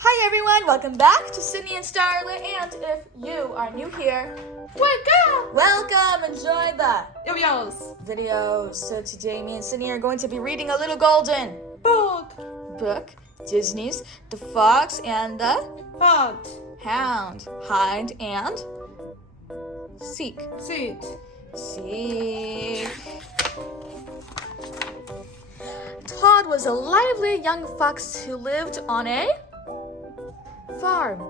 Hi everyone, welcome back to Sydney and Starlet, and if you are new here, welcome, enjoy the video. So today me and Sydney are going to be reading a little golden book, Disney's The Fox and the Hound, Hide and Seek. Todd was a lively young fox who lived on a farm.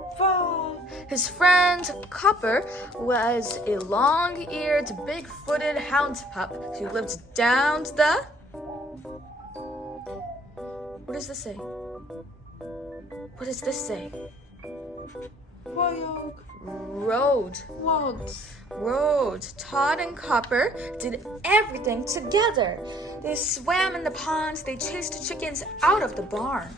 His friend Copper was a long-eared, big-footed hound pup who lived down the... What does this say? What does this say? Road. Todd and Copper did everything together. They swam in the ponds, they chased chickens out of the barn.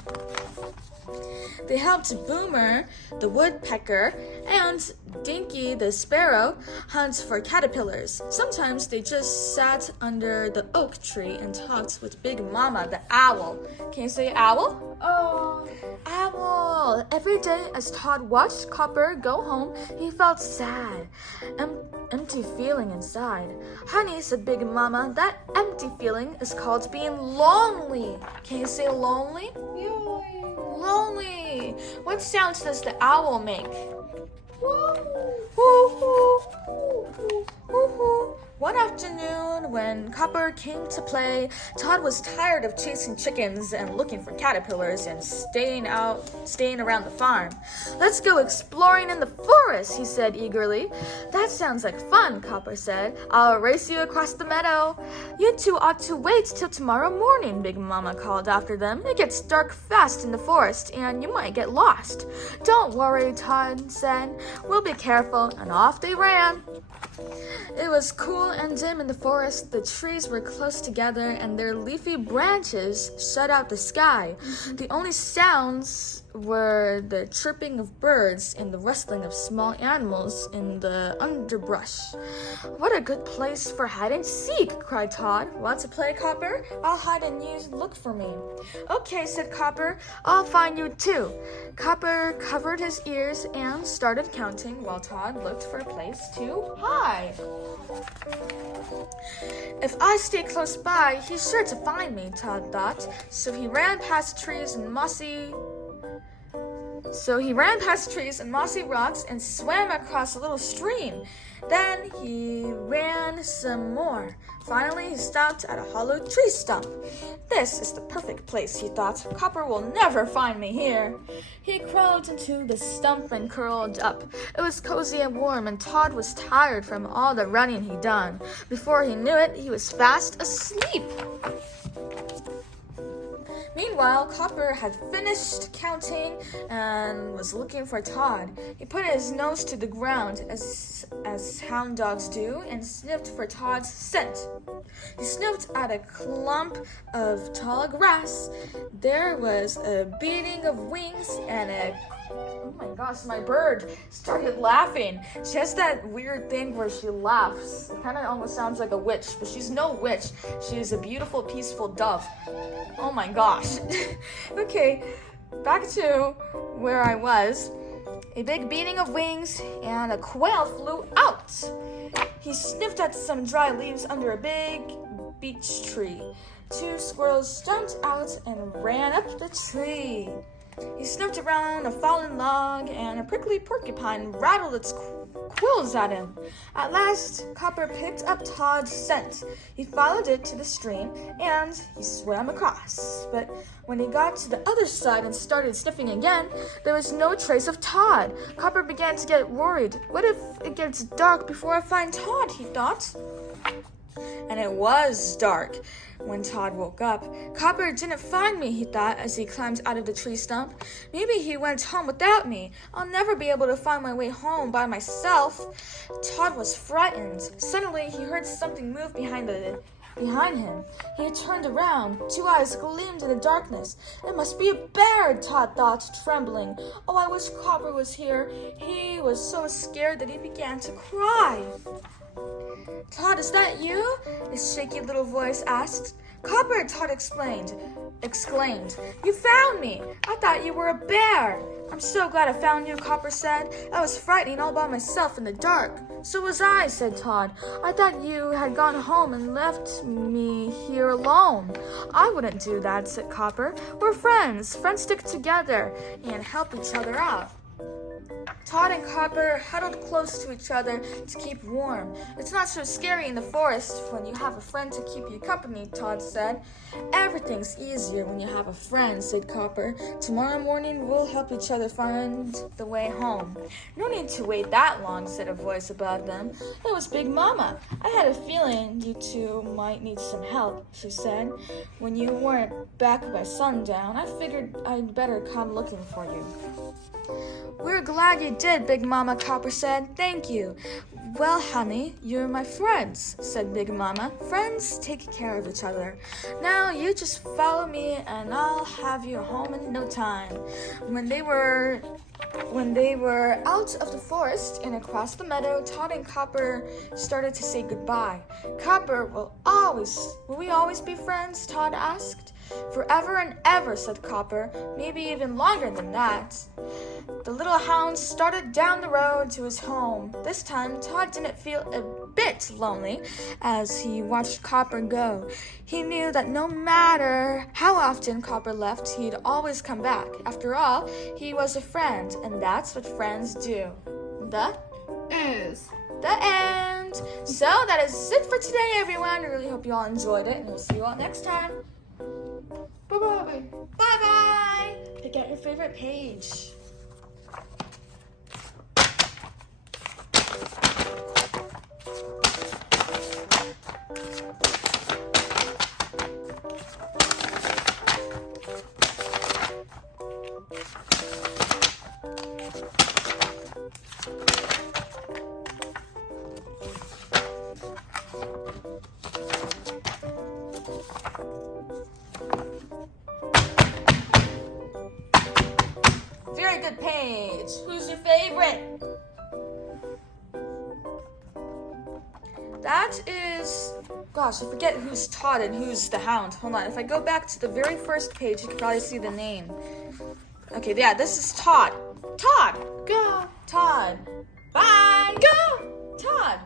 They helped Boomer, the woodpecker, and Dinky, the sparrow, hunt for caterpillars. Sometimes they just sat under the oak tree and talked with Big Mama, the owl. Can you say owl? Owl! Every day as Todd watched Copper go home, he felt sad, empty feeling inside. Honey, said Big Mama, that empty feeling is called being lonely. Can you say lonely? Lonely. What sounds does the owl make? One afternoon, when Copper came to play, Todd was tired of chasing chickens and looking for caterpillars and staying around the farm. Let's go exploring in the forest, he said eagerly. That sounds like fun, Copper said. I'll race you across the meadow. You two ought to wait till tomorrow morning, Big Mama called after them. It gets dark fast in the forest, and you might get lost. Don't worry, Todd said. We'll be careful, and off they ran. It was cool and dim in the forest. The trees were close together and their leafy branches shut out the sky. The only sounds were the chirping of birds and the rustling of small animals in the underbrush. What a good place for hide and seek, cried Todd. Want to play, Copper? I'll hide and you look for me. Okay, said Copper. I'll find you too. Copper covered his ears and started counting while Todd looked for a place to hide. If I stay close by, he's sure to find me, Todd thought. So he ran past trees and mossy rocks and swam across a little stream. Then he ran some more. Finally, he stopped at a hollow tree stump. This is the perfect place, he thought. Copper will never find me here. He crawled into the stump and curled up. It was cozy and warm, and Todd was tired from all the running he'd done. Before he knew it, he was fast asleep. Meanwhile, Copper had finished counting and was looking for Todd. He put his nose to the ground, as hound dogs do, and sniffed for Todd's scent. He sniffed at a clump of tall grass. There was a beating of wings and oh my gosh, my bird started laughing. She has that weird thing where she laughs. It kind of almost sounds like a witch, but she's no witch. She is a beautiful, peaceful dove. Oh my gosh. Okay, back to where I was. A big beating of wings and a quail flew out. He sniffed at some dry leaves under a big beech tree. Two squirrels jumped out and ran up the tree. He sniffed around a fallen log, and a prickly porcupine rattled its quills at him. At last, Copper picked up Todd's scent. He followed it to the stream, and he swam across. But when he got to the other side and started sniffing again, there was no trace of Todd. Copper began to get worried. What if it gets dark before I find Todd, he thought. And it was dark when Todd woke up. Copper didn't find me, he thought, as he climbed out of the tree stump. Maybe he went home without me. I'll never be able to find my way home by myself. Todd was frightened. Suddenly, he heard something move behind him. He turned around. Two eyes gleamed in the darkness. It must be a bear, Todd thought, trembling. Oh, I wish Copper was here. He was so scared that he began to cry. Todd, is that you? His shaky little voice asked. Copper, Todd exclaimed. You found me. I thought you were a bear. I'm so glad I found you, Copper said. I was frightening all by myself in the dark. So was I, said Todd. I thought you had gone home and left me here alone. I wouldn't do that, said Copper. We're friends. Friends stick together and help each other out. Todd and Copper huddled close to each other to keep warm. It's not so scary in the forest when you have a friend to keep you company, Todd said. Everything's easier when you have a friend, said Copper. Tomorrow morning we'll help each other find the way home. No need to wait that long, said a voice above them. It was Big Mama. I had a feeling you two might need some help, she said. When you weren't back by sundown, I figured I'd better come looking for you. We're glad you did, Big Mama, Copper said. Thank you. Well, honey, you're my friends, said Big Mama. Friends take care of each other. Now you just follow me and I'll have you home in no time. When they were out of the forest and across the meadow, Todd and Copper started to say goodbye. Copper, will we always be friends? Todd asked. Forever and ever, said Copper. Maybe even longer than that. The little hound started down the road to his home. This time, Todd didn't feel a bit lonely as he watched Copper go. He knew that no matter how often Copper left, he'd always come back. After all, he was a friend, and that's what friends do. That is the end. So that is it for today, everyone. I really hope you all enjoyed it, and we'll see you all next time. Bye-bye. Bye-bye. Pick out your favorite page. Very good page. Who's your favorite? That is... Gosh, I forget who's Todd and who's the Hound. Hold on. If I go back to the very first page, you can probably see the name. Okay, yeah, this is Todd. Todd! Go! Todd! Bye! Go! Todd!